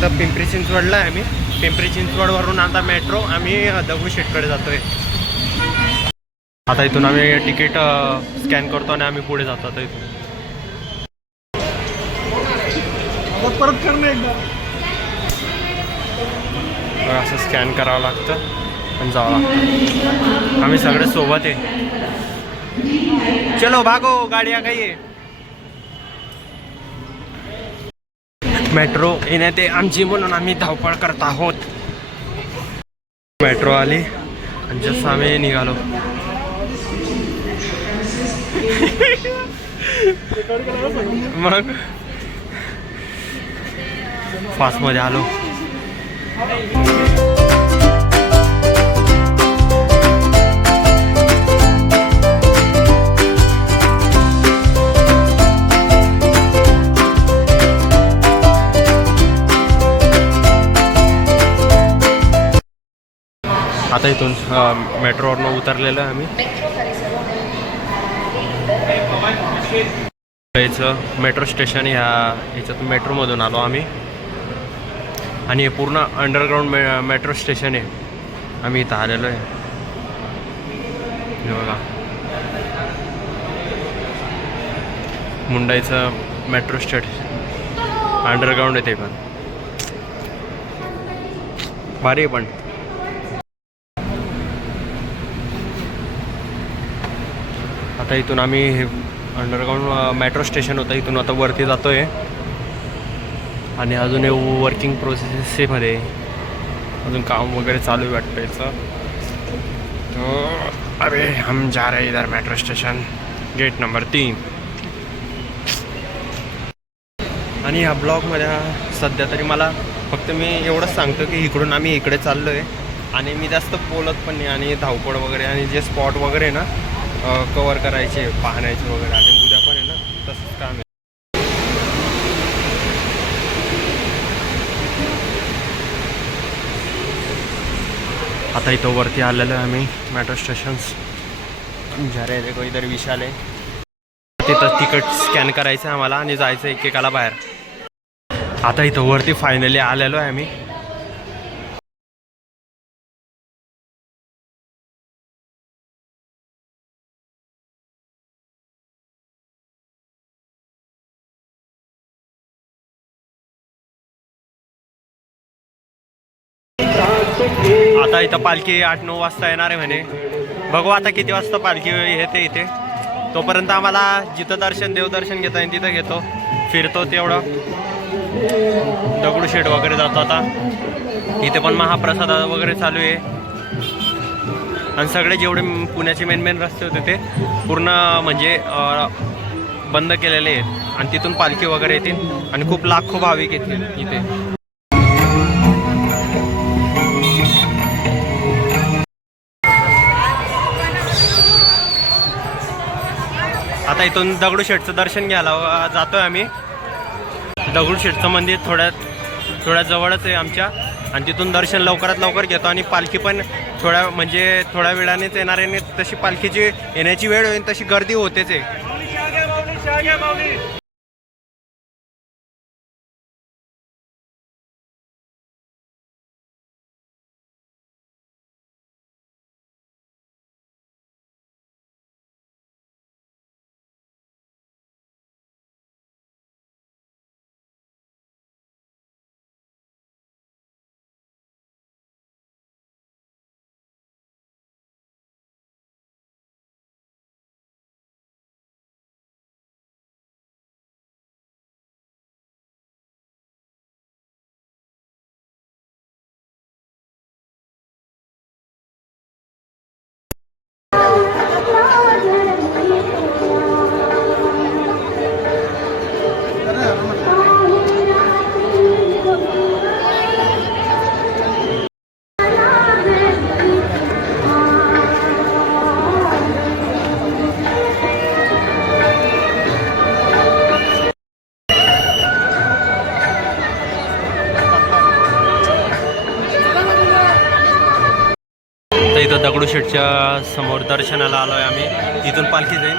इथं पिंपरी चिंचवडला आहे आम्ही. पिंपरी चिंचवडवरून आता मेट्रो आम्ही दगडूशेठकडे जातोय. आता इथून आम्ही तिकीट स्कॅन करतो आणि आम्ही पुढे जातो. आता इथून परत करणं एकदा असं स्कॅन करावं लागतं आणि जावं लागतं. आम्ही सगळे सोबत आहे. चलो भागो, गाड्या काही आहे. मेट्रो येण्यात आमची म्हणून आम्ही धावपळ करत आहोत. मेट्रो आली आणि जसं आम्ही निघालो. मग फास्टमध्ये आलो. आता इथून मेट्रोवरनं उतरलेलं आहे आम्ही. याचं मेट्रो स्टेशन ह्याच्यातून मेट्रोमधून आलो आम्ही. आणि हे पूर्ण अंडरग्राऊंड मेट्रो स्टेशन आहे. आम्ही इथं आलेलो आहे. बघा, मुंबईचं मेट्रो स्टेशन अंडरग्राऊंड आहे. ते पण भारी आहे. पण आता इथून आम्ही हे अंडरग्राऊंड मेट्रो स्टेशन होतं, इथून आता वरती जातोय. आणि अजून हे वर्किंग प्रोसेसमध्ये अजून काम वगैरे चालू आहे वाटतं याचं. तो अरे हम जा रहे इधर मेट्रो स्टेशन, गेट नंबर 3. आणि ह्या ब्लॉगमध्ये सध्या तरी मला फक्त मी एवढंच सांगतो की इकडून आम्ही इकडे चाललो आहे. आणि मी जास्त बोलत पण नाही. आणि धावपळ वगैरे आणि जे स्पॉट वगैरे ना कवर करायचे, पाहण्याचे वगैरे. आणि उद्या पण आहे ना तसंच काम आहे. आता इथं वरती आलेलो आहे आम्ही मेट्रो स्टेशन्स. जा रहे देखो इधर विशाल आहे. तिथं तिकीट स्कॅन करायचं आहे आम्हाला आणि जायचं एकेकाला बाहेर. आता इथं वरती फायनली आलेलो आहे आम्ही. आता इथं पालखी 8-9 वाजता येणार आहे म्हणे. बघू आता किती वाजता पालखी येते इथे. तोपर्यंत आम्हाला जिथं देवदर्शन घेता येईल तिथं घेतो, फिरतो तेवढं. दगडूशेठ वगैरे जातो. आता इथे पण महाप्रसाद वगैरे चालू आहे. आणि सगळे जेवढे पुण्याचे मेन रस्ते होते ते पूर्ण म्हणजे बंद केलेले आहेत. आणि तिथून पालखी वगैरे येतील आणि खूप लाखो भाविक येतील इथे. आता इथून दगडूशेठचं दर्शन घ्यायला जातोय आम्ही. दगडूशेठचं मंदिर थोड्या जवळच आहे आमच्या. आणि तिथून दर्शन लवकरात लवकर घेतो. आणि पालखी पण थोड्या वेळानेच येणार आहे. तशी पालखीची येण्याची वेळ होईल तशी गर्दी होतेच आहे. इथं दगडूशेठच्या समोर दर्शनाला आलो आहे आम्ही. इथून पालखी जाईल.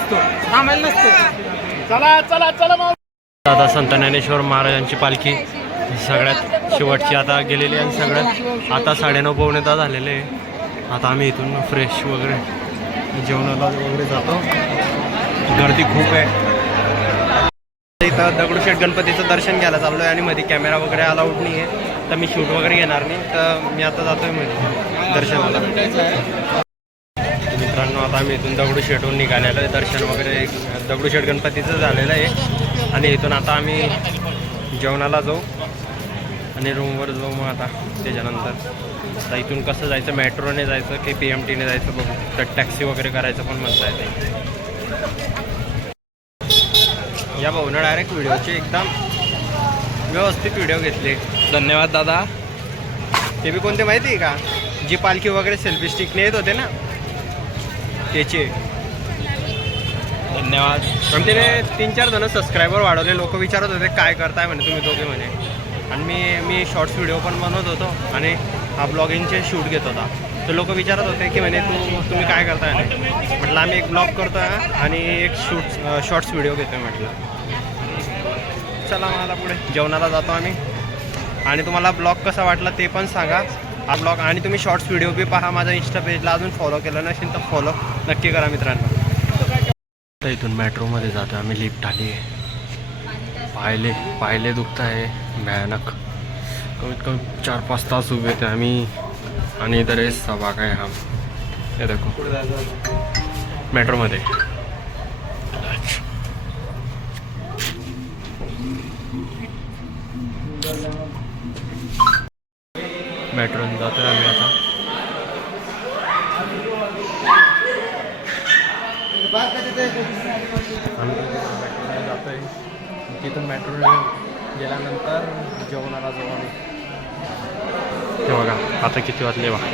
असतो, थांबायला नसतो. चला चला चला माऊली. आता संत ज्ञानेश्वर महाराजांची पालखी सगळ्यात शेवटची आता गेलेली आहे. सगळ्यात आता 9:30 पावणे 10 झालेले आहे. आता आम्ही इथून फ्रेश वगैरे जेवणाला वगैरे जातो. गर्दी खूप आहे इथं. दगडूशेठ गणपतीचं दर्शन घ्यायला चाललो आहे आणि मध्ये कॅमेरा वगैरे अलाउड नाही आहे, तर मी शूट वगैरे घेणार नाही. तर मी आता जातो आहे मध्ये दर्शनाला. मित्रांनो आता आम्ही इथून दगडूशेठहून निघालेलो आहे. दर्शन वगैरे दगडूशेठ गणपतीचं झालेलं आहे आणि इथून आता आम्ही जेवणाला जाऊ आणि रूमवर जाऊ. मग आता त्याच्यानंतर आता इथून कसं जायचं, मेट्रोने जायचं की PMTने जायचं बघू. तर टॅक्सी वगैरे करायचं पण म्हणता येते. या भाऊनं डायरेक्ट व्हिडिओचे एकदम व्यवस्थित व्हिडिओ घेतले. धन्यवाद दादा. ते बी कोणते माहिती आहे का, जी पालखी वगैरे सेल्फी स्टिकने येत होते ना त्याचे. धन्यवाद. आणि त्याने 3-4 जण सबस्क्रायबर वाढवले. लोक विचारत होते काय करताय म्हणे तुम्ही दोघे म्हणे. आणि मी शॉर्ट्स व्हिडिओ पण बनवत होतो आणि हा ब्लॉगिंगचे शूट घेत होता. तर लोक विचारत होते की म्हणे तुम्ही काय करताय म्हणे. म्हटलं आम्ही एक ब्लॉग करतो आहे आणि एक शॉर्ट्स व्हिडिओ घेतो आहे म्हटलं. चला मला पुढे जेवणाला जातो आम्ही. आणि तुम्हाला ब्लॉग कसा वाटला ते पण सांगा हा ब्लॉग. आणि तुम्ही शॉर्ट्स व्हिडिओ बी पहा. माझ्या इंस्टा पेजला अजून फॉलो केलं नसेल तर फॉलो नक्की करा मित्रांनो. तर इथून मेट्रोमध्ये जातो आम्ही. लिफ्ट आली आहे. पाहिले दुखत आहे भयानक. कमीत कमी 4-5 तास उभे थे आम्ही आणि इधर आहे सभा काय हा हे देखो मेट्रोमध्ये. मेट्रोने जातो आम्ही आता. आम्ही मेट्रोने जातो आहे. तिथून मेट्रोने गेल्यानंतर जेवणाला जाऊ आम्ही. ते बघा आता किती वाजले बघा.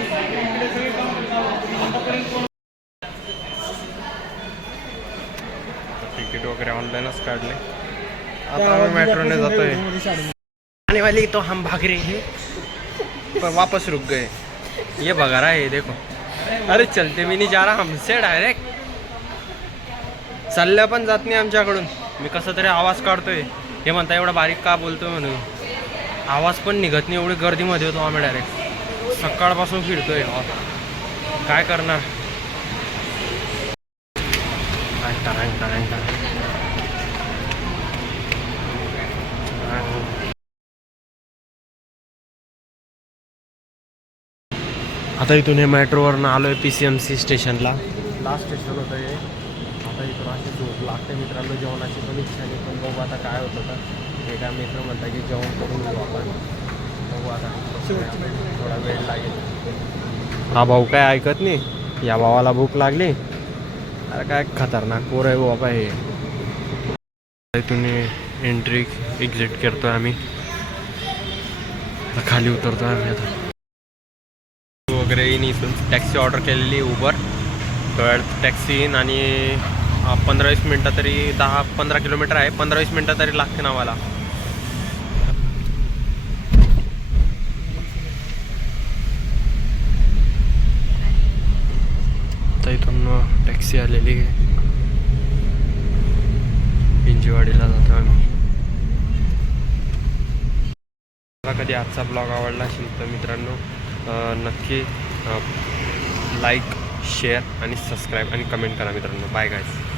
तिकीट वगैरे ऑनलाईनच काढले. आता आम्ही मेट्रोने जातोय. आने वाली तो हम भाग रहे हैं पर वापस रुक गए. ये भगा रहा है ये देखो. अरे चलते भी नहीं जा रहा हमसे डायरेक्ट. चालल्या पण जात नाही आमच्याकडून. मी कसं तरी आवाज काढतोय. हे म्हणता एवढा बारीक का बोलतोय म्हणून. आवाज पण निघत नाही. एवढी गर्दीमध्ये होतो आम्ही. डायरेक्ट सकाळपासून फिरतोय. काय करणार. आता इथून हे मेट्रोवरनं आलो आहे PCMC स्टेशनला. लास्ट स्टेशन होतं हे. आता इथून अशी झोप लागते मित्रांनो. जेवणाची पण इच्छा नाही पण बघू आता काय होतं. तर एका मित्र म्हणता की जेवण करून घेऊ आपण. बघू आता थोडा वेळ लागेल. हा भाऊ काय ऐकत नाही. या भावाला भूक लागली. अरे काय खतरनाक पोर आहे बाबा हे. इथून एंट्री एक्झिट करतो आम्ही. खाली उतरतो आम्ही आता वगैरे येईन. इथून टॅक्सी ऑर्डर केलेली उबर. तर टॅक्सी येईन आणि 15-20 मिनटं तरी 10-15 किलोमीटर आहे. 15-20 मिनटं तरी लागते ना मला. तर इथून टॅक्सी आलेली आहे. हिंजवाडीला जातो आम्ही. मला कधी आजचा ब्लॉग आवडला असेल तर मित्रांनो नक्की लाईक शेअर आणि सबस्क्राईब आणि कमेंट करा मित्रांनो. Bye guys.